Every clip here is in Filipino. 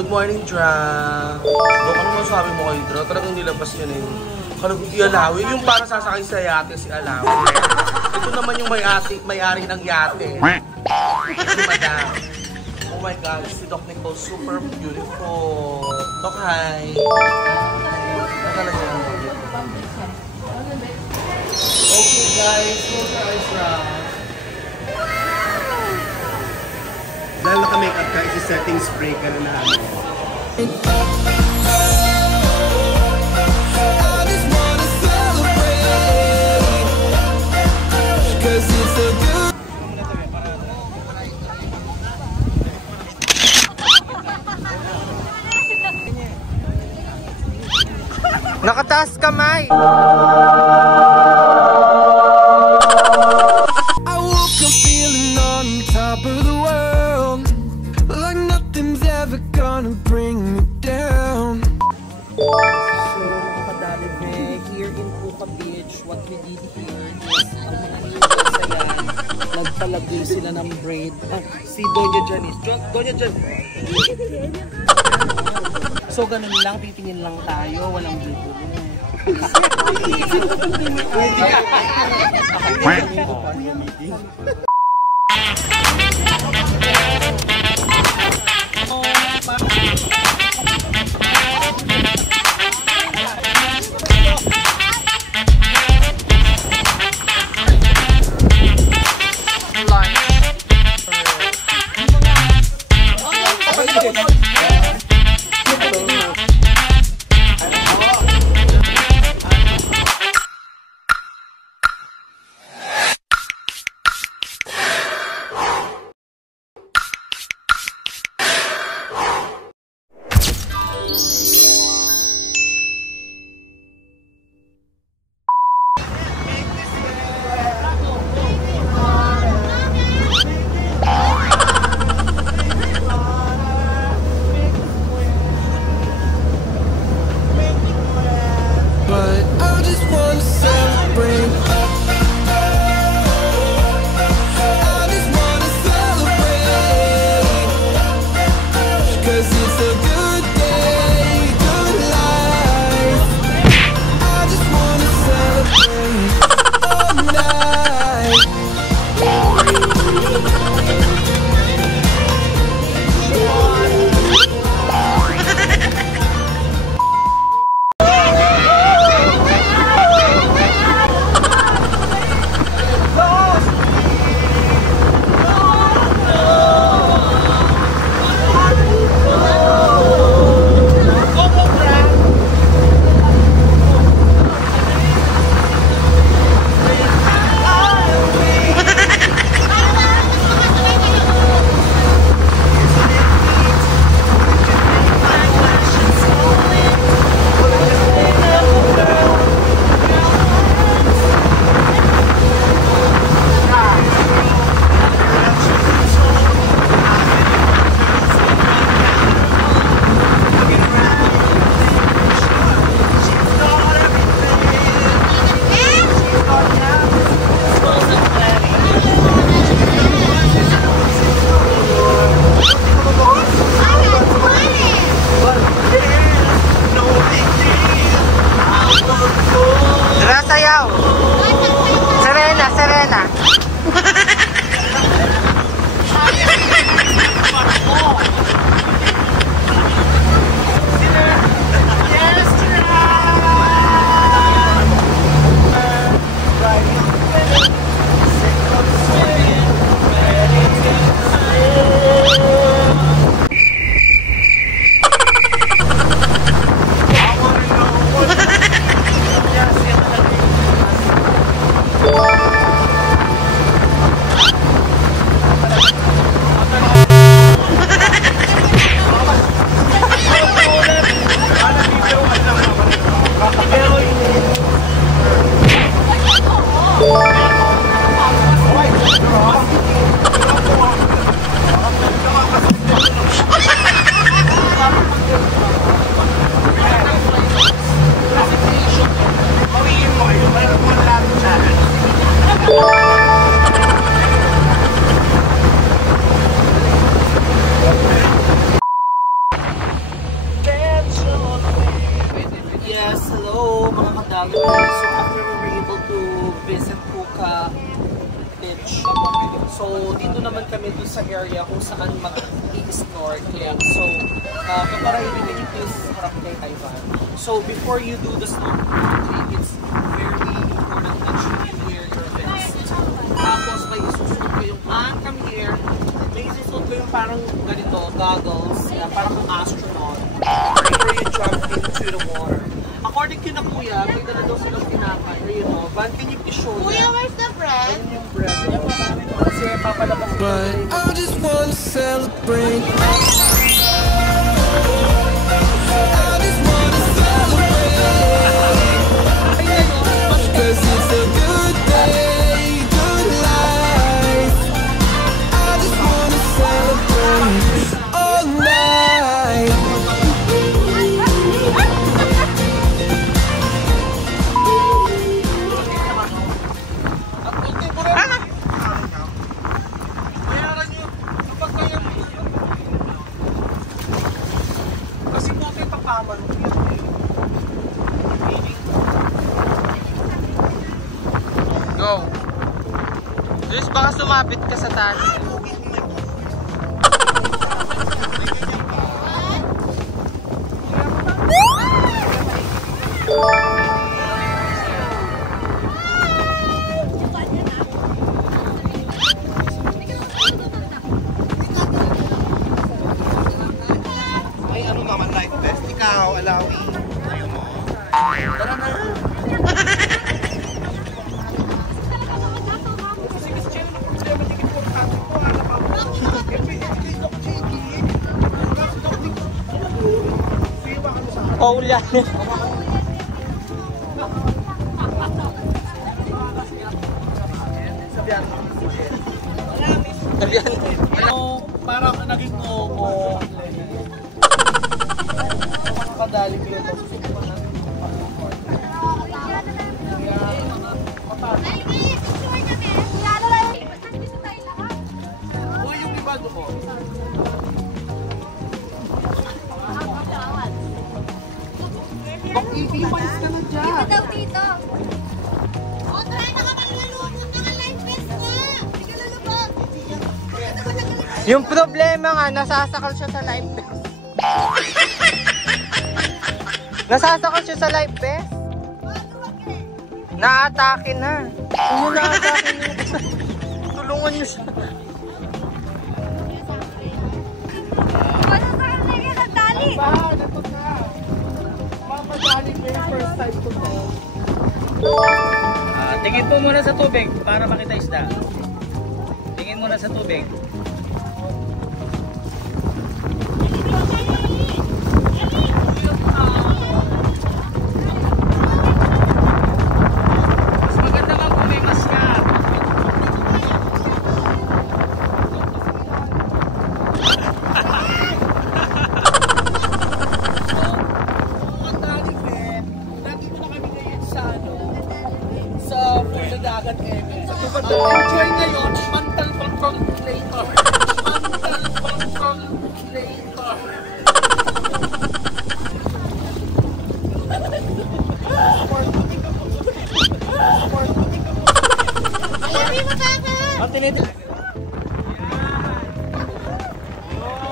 Good morning, Dra. Dok, ano masabi mo kayo, Dra? Talagang nilabas yun eh. Kalagot si Alawi, yung para sasakay sa yate si Alawi. Ito naman yung may-ari ng yate. Ito, madam. Oh my God, si Doc Nicole, super beautiful. Doc, hi. Nakalaga yan. Okay guys, close your eyes, Dra. Dahil naka-makeup ka, isi-setting spray ka na namin. Nakataas kamay! I woke up feeling on top of the world, like nothing's ever gonna bring me down. So, kadali me, here in Puka Beach, what we did here is, ang mga nilagay sa yan, nagpalagay sila ng braid. Si Doña Janice. Doña Janice. So, ganun lang, titingin lang tayo, walang blueberry. area kung saan mag-i-snorkeling. So, kaparating can you please harap kay Ivan? So, before you do the snorkeling, it's very important that you wear your vest. Tapos, may isusunod ko yung come here. May isusunod ko yung parang ganito, goggles, parang astronaut. Before you jump into the water. According to na kuya, may dala daw silang tinapay. You know, Van, can you please show them? Kuya, where's the bread? Ayun yung bread. Kasi papalabas ko. But I just wanna celebrate. I just wanna celebrate. 'Cause it's a good day, good life. I just wanna celebrate all night. Kasi po ito yung pagkaman. Go. Luis, baka sumapit ka sa taas. Ay, ano naman life vest? Ikaw, Alawi. Ayaw mo. Tara na. Paul yan. Sabihan. Ano, parang naging koko. Makakadali ko ito. Susubukan natin. Uy, yung iba ko. Ipalis ka na dyan. Dito daw dito. O, try na ka maglulubog ng life vest ko. Hindi ka lulubog. Yung problema nga, nasasakal siya sa life vest. Nasasakal siya sa life vest. Naatake na. Ano naatake na? Tulungan niyo siya. Ano sa kanila nagdali? Mamadali ko yung first time ko to. Tingin po muna sa tubig para makita isda. Tingin muna sa tubig. Mas maganda nga kung may maska. Enjoy ngayon, mental control later. Mental control later. Alabi mo kaka! Ang tinitip.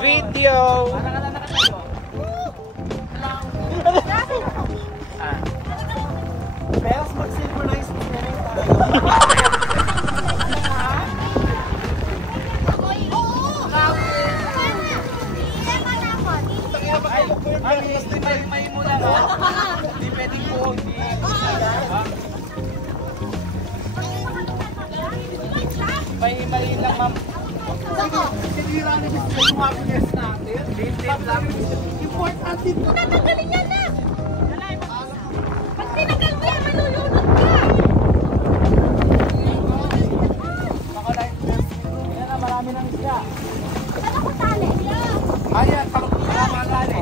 Video. Best mag-synchronize mo na rin tayo. May muna na. Hindi pwedeng po. May lang, ma'am. Sinira na yung happiness natin. Tip lang. Important din ko. Tatanggalin yan na! Pag tinagal mo yan, malulunod ka! Yan na, marami ng isda. Saan ako tali? Ayan, tama tali.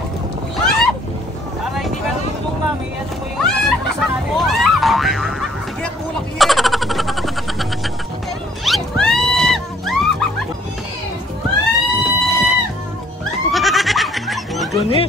Para hindi ka tulong, ma'am. Ano po yung sa natin? Sige, kulak yan. Gani?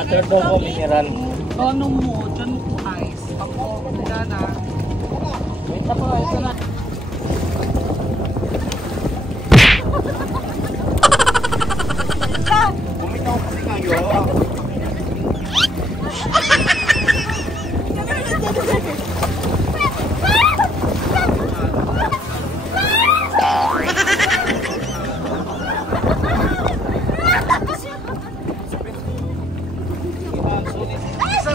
Water daw po, mineral. Tono mo, dyan mo po ice. Ako, wala na. Wait na po, ito na. Bumitaw kasi kayo.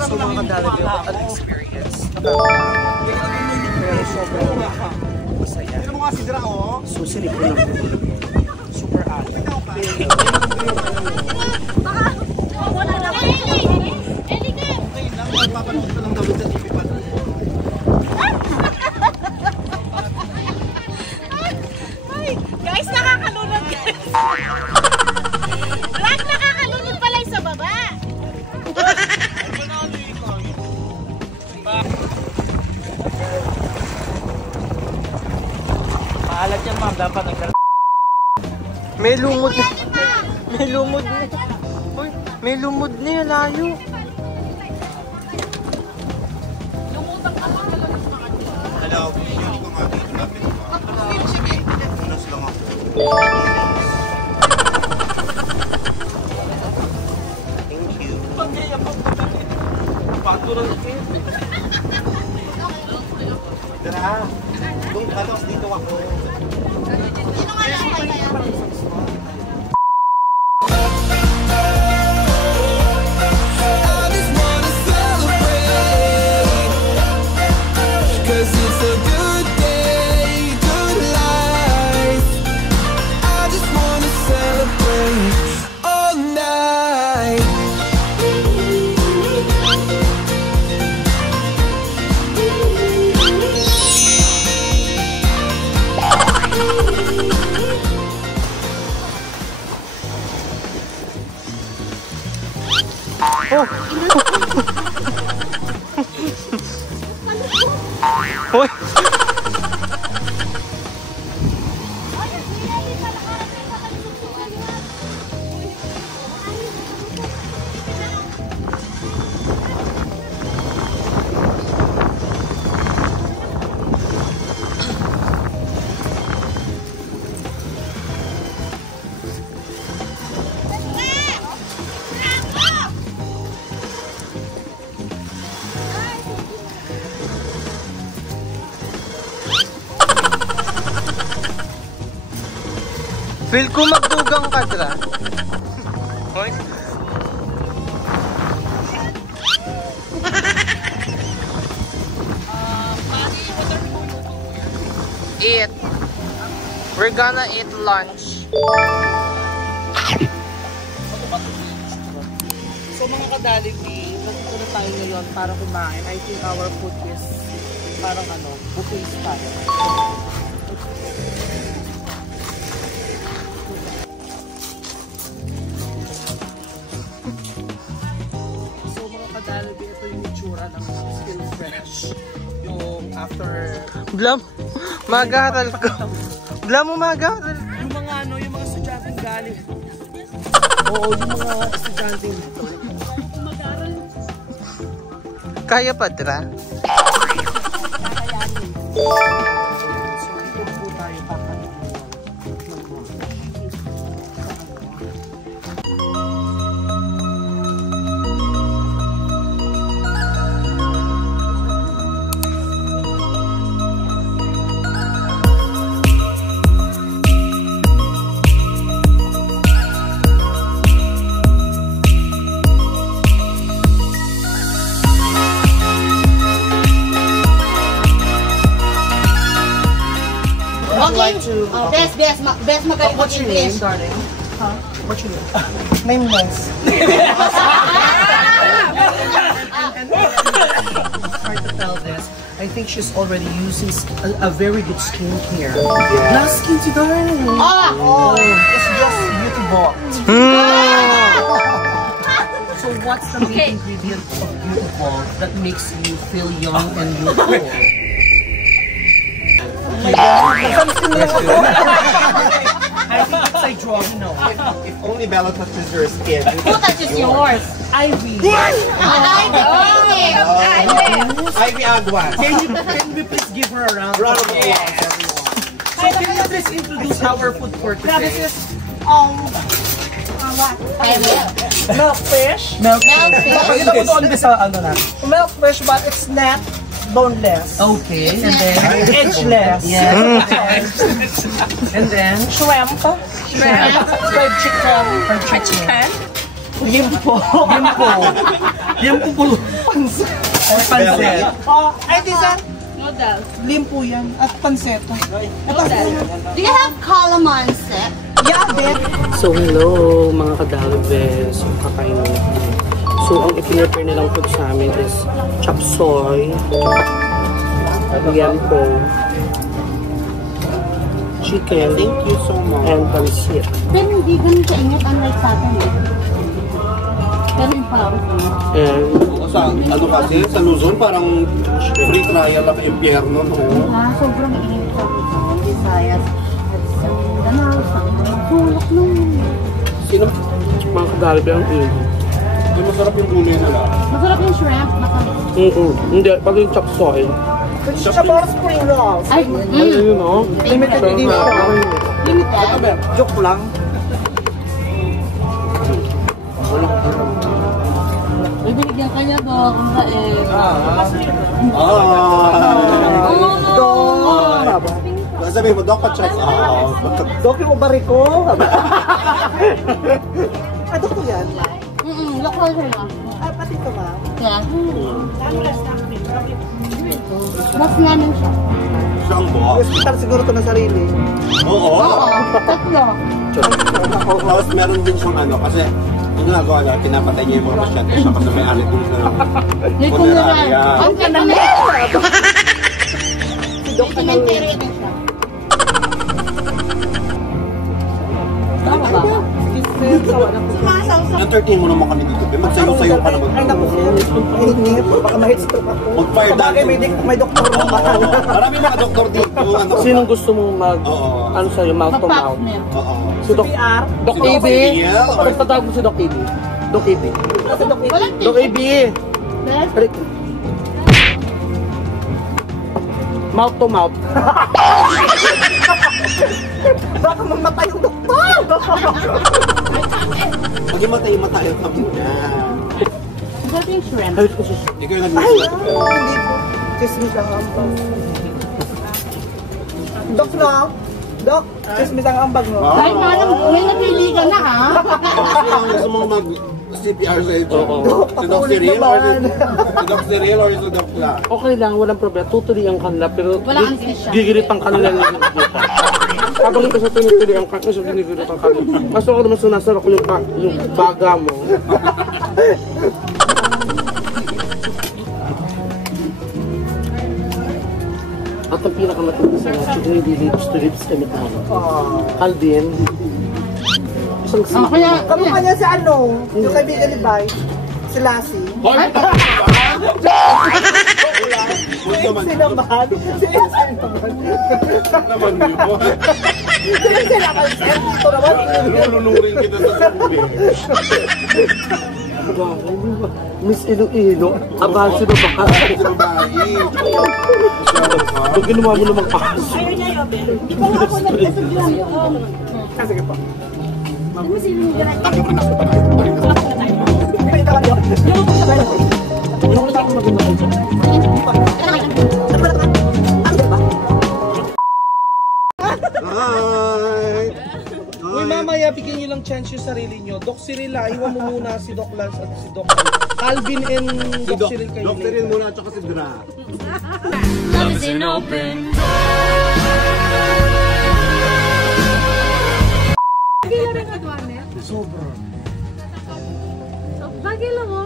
So mga kadalaga, what an experience. Pero sobrang masaya. Sino mo nga si Dra, oh? Susilip ko lang. Super hot. Okay lang, magpapanood ko lang daw sa TV pa. Guys, nakakalunod guys. Lahat nakakalunod pala yung sa baba. Maalat yan ma'am, dapat nagdala. May lumod na. May lumod na. Uy, may lumod na yun, layo. Hello, hindi ko nga dito lapit ko. Unas lang ako. Thank you. Dra, kung katos dito ako. I just wanna celebrate, 'cause it's a good day, good life. I just wanna celebrate all night. Uy, feel ko magdugang ka, Dra. Uy. Eat. We're gonna eat lunch. So mga kadalibi, nandito na tayo ngayon para kumain. I think our food is parang buffet style. So mga kadalibi, ito yung itsura ng still fresh. Yung after... Blam, mag-aaral ko. Blam mo mag-aaral. Yung mga yung mga estudyanteng galing. Oo, yung mga estudyanteng dito. Kaya pa, Dra? So, dito po tayo kakain. Best magaling What's your name, English. darling? Huh? What's your name? Name Lance. Hard to tell this. I think she's already using a very good skincare. Not skin to darling. Oh, it's just beauty bot. So what's the main ingredient of beauty bot that makes you feel young and youthful? I think it's a draw, no. If only Bella touches your skin. Who touches yours? Ivy. Ivy Aguas. Can we please give her a round? Round of applause, everyone. So can you please introduce our food for today? This is milk fish. Milk fish. Pakita mo doon sa ano na. Milk fish but it's not boneless. Okay. And then edgeless. Yes. And then shrimp. Fried chicken. Limpo. Limpo po. Pansit. Ay, Tisa. Noodles. Limpo yan. At pansit. Do you have calamansi? Yeah, babe. So hello mga kadalibes, kakain na. So ang ipinprepare nilang food sa amin is chop suey, liempo, chicken, Thank you so much. and pansit. Pero hindi ganun kaingat unlike sa atin. Pero yung pala And Sa, ano kasi, sa Luzon parang free trial ang impyerno, no? sobrang init sa Visayas at sa Mindanao, sa Sulok nung. sino mga kadalibes ang ino? Ay, masarap yung gulay nila. Masarap yung shrimp. Hindi, pag yung chop suey. Siya para spring rolls. Ay, Ayun o. Limited edition. limited. Joke lang. May binigyan kanya doon kung saan. Sabi mo, Doc, check out. Doc yung ubari ko. Ano ko yan? Local siya na. Pati ito ma. Yeah. Mas namin siya. Siyang boss. Hospital siguro ito na sarili. Oo. Tatlo. Tapos meron din siyang ano, kasi yung ginagawa niya, pinapatay niya yung mga pasyente siya kasi may alit dun sa May punerarya. Ang cemetery. Cemetery din siya. Tama ba? Entertain mo naman kami dito. Magsayo-sayo ka naman. Ay, naku, sir. Inip. Baka ma-headstroke ako. Mag-fire Bagay, dance. may doktor na ba? Marami mga doktor dito. Ano, Sinong gusto mong mag, Oo. ano sa'yo, mouth to mouth? Mag-partner. Oo. Si Doc PR. Doc Si Doc AB? Ibiel. Pagpatawag mo si Doc AB. Doc AB. Walang Doc AB! Best. Balik. Mouth to mouth. Baka mamatay yung doktor. Mag-imatay-matay ka muna. Masarap yung shrimp. Ay, kasi Ikaw yung Ay, nag-imatay. hindi po. Chismis ang ambag. Dok, no? Dok, chismis ang ambag, no? Kahit parang may napili ka na ha. Kasi ang gusto mong mag-CPR sa ito. Oo. Si Doc Cyril or si Doc Cyril or si Doc La. okay lang, walang problema. Tutuloy ang kanila, pero Walang anesthesia. gigirit ang kanila ng gigirit. Habang ito sa tinutuloy ang kanila, sa gigirit ang kanila. Mas ako naman sunasarap ko yung baga mo. At ang pinakamatindi sa mga chicken, hindi lips to lips kami tayo. Calvin, isang Oh, kaya, Kamukha niya si ano, yung kaibigan ni Bay, si Lassie. Hoy! Huwag naman. Sinaman. Sinaman. Naman yun. Sinaman. Ito naman. Lulunurin kita sa subi. Miss Iloilo, abal sino ba? Si babae. Pag ginawa mo namang pass. Sige po. Hi! Uy, mamaya, bigyan nyo lang chance yung sarili nyo. Doc Cyril, iwan mo muna si Doc Lance at si Doc Calvin and Doc Cyril kayo. Doc Cyril muna at saka si Dra. love is an open Bagilo mo.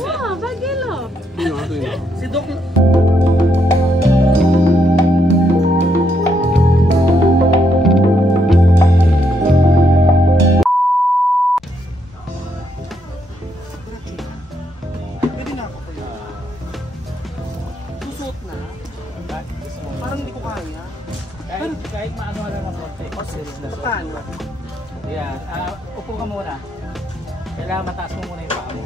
Wow, bagilo. Si Doc... Pwede na ako kaya. Susuot na. Parang hindi ko kaya. Kahit maano ka lang ng konti. Paano? Yan. Upo ka muna. Kailangan mataas mo muna yung paa mo.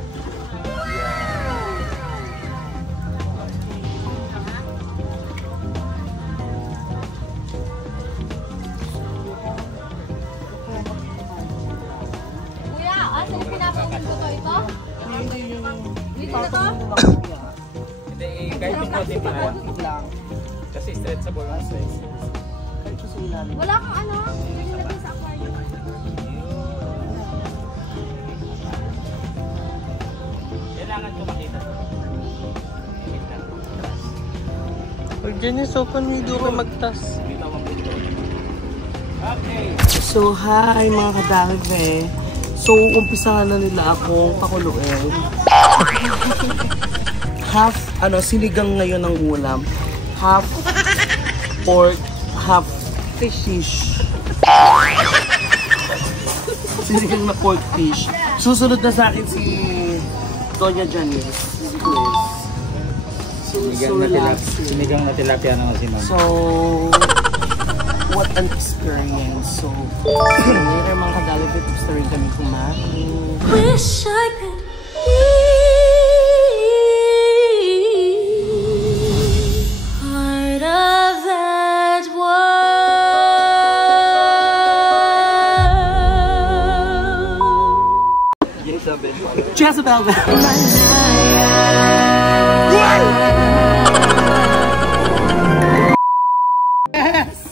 Kuya, saan yung pinapansin ko to? Ito? Dito na to? Hindi, kahit yung konti pa. Kasi stretchable ang size. Wala kang ano? Yung nilagay sa aquarium. Kailangan ko makita to. Pag dyan yung sopan, hindi ko magtas. Okay. So, hi mga kadalve. So, umpisa na nila akong pakuluin. Half, sinigang ngayon ng ulam. Half pork, half fish. Sinigang na pork fish. Susunod na sa akin si Doña Janice. Sinigang na tilapia naman si Ma'am. So, what an experience. So, later mga kadalve, tips na rin kami kumain. Wish I could be part of that world. Jezebel.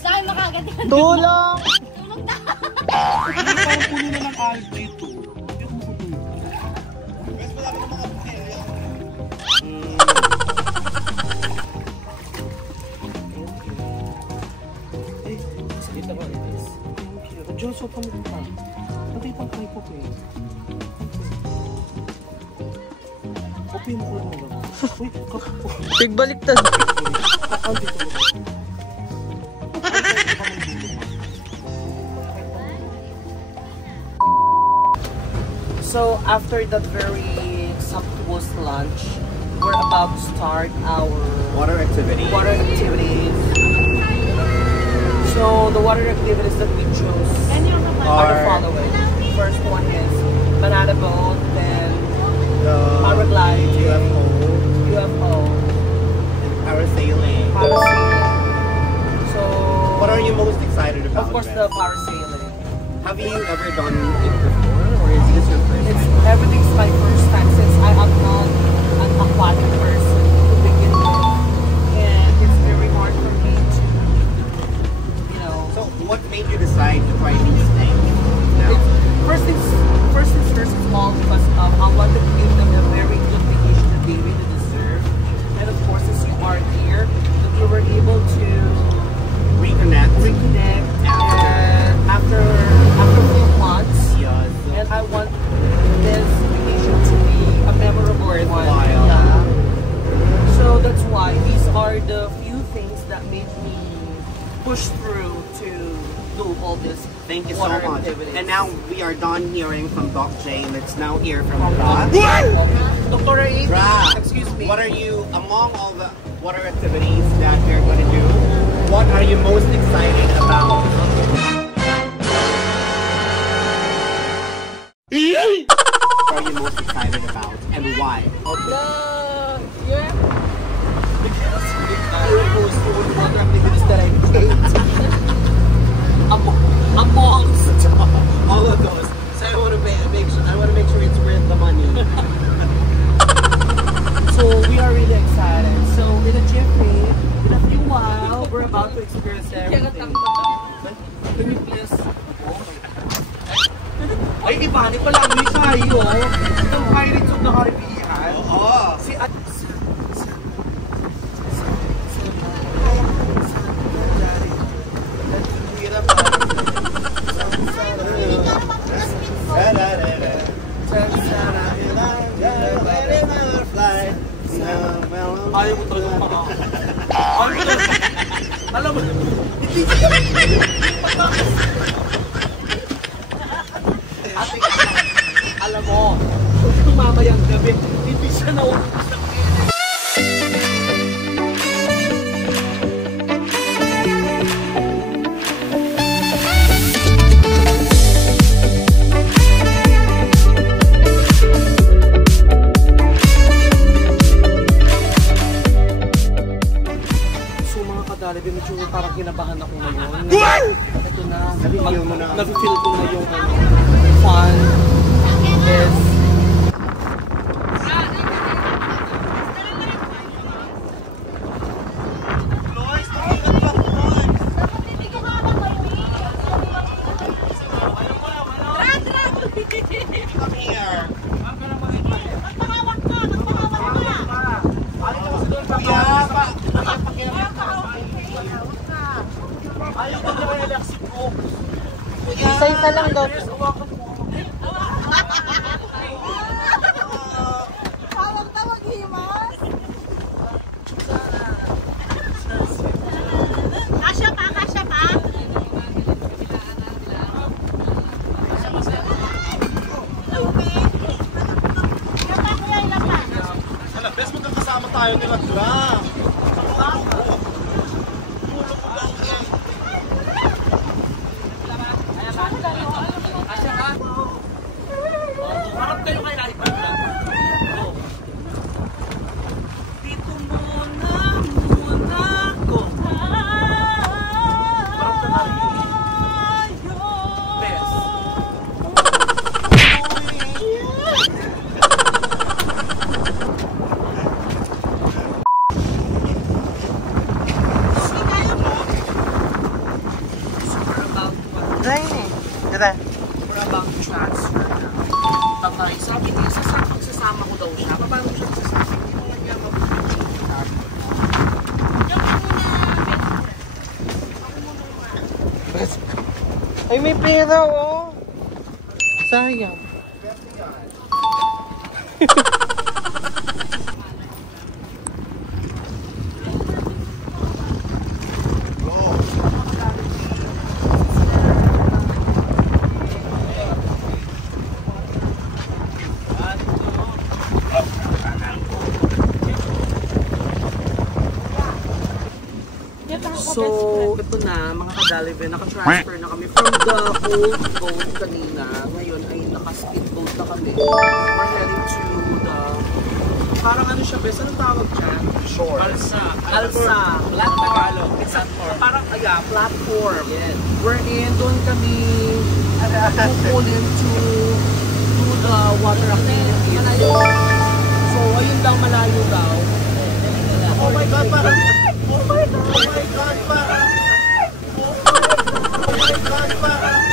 Saan makagad? Tulong! Tulog na! Parang puno na ng algae ito. Dito ko, Litis. Diyos, so pa mo pa. Pati pang kay po eh. Kopi mo ko lang. Uy, kapo. Tigbaliktad. Dito mo. So, after that very sumptuous lunch, we're about to start our Water activity. water activities. So, the water activities that we chose are the following. First one is banana boat, then The paraglide, UFO, UFO, and parasailing. parasailing. So, What are you most excited about? of course, Ben? the parasailing. Have you ever done it before, or is this your first It's time? everything's my first time since I am not an aquatic person to begin with, and it's very hard for me to, So, what made you decide to try these things now? First things first, it's all because I wanted to give them a very good vacation that they really deserve. And of course, as you are here, that we were able to Reconnect. and after a few months, Yes. and I want this vacation to be a memorable one. Worthwhile. Yeah. So that's why these are the few things that made me push through to do all this. Thank you so water much. activities. And now we are done hearing from Doc J. Let's now hear from Dra. Dr. A, Dra, excuse me. what are you, among all the water activities that we're going to do, what are you most excited about? What are you most excited about and why? Water activities that I amongst All of those. So I want to make sure it's worth the money. So we are really excited. So in a jiffy, in a few while, we're about to experience everything. Can you please? Ay, iba, di pala ang tayo. Itong Pirates of the Caribbean. Oo. Si ayaw mo talaga pa. Ayaw mo talaga. Alam mo, hindi siya. Ate, alam mo, kung mamayang gabi, hindi siya nauubos ng kinabahan ako ngayon. Ito na, nafe-feel ko na yung fun. Yes. Isa-isa lang daw. Tawag-tawag himas. Kasya pa, kasya pa. Wala, best magkakasama tayo nila lang. Harap kayo kay Rahi Pagka. Dito muna ko. Harap ka na rin. Best. We're about to transfer na. Tatay, sabi niya, sasama ko daw siya. Paano siya sasama? Hindi niya Ay, may pera, oh. Sayang. So, ito na, mga kadalive, naka-transfer na kami from the old boat kanina. Ngayon ay naka-skid boat na kami. We're heading to the... Parang ano siya, best? Anong tawag dyan? Shore. Alsa. Tagalog. It's a, parang, platform. Yes. We're in, doon kami pupunin to the water activity. So, ayun daw, malayo daw. Oh my God, parang... Oh my God, parang... Oh my God, parang...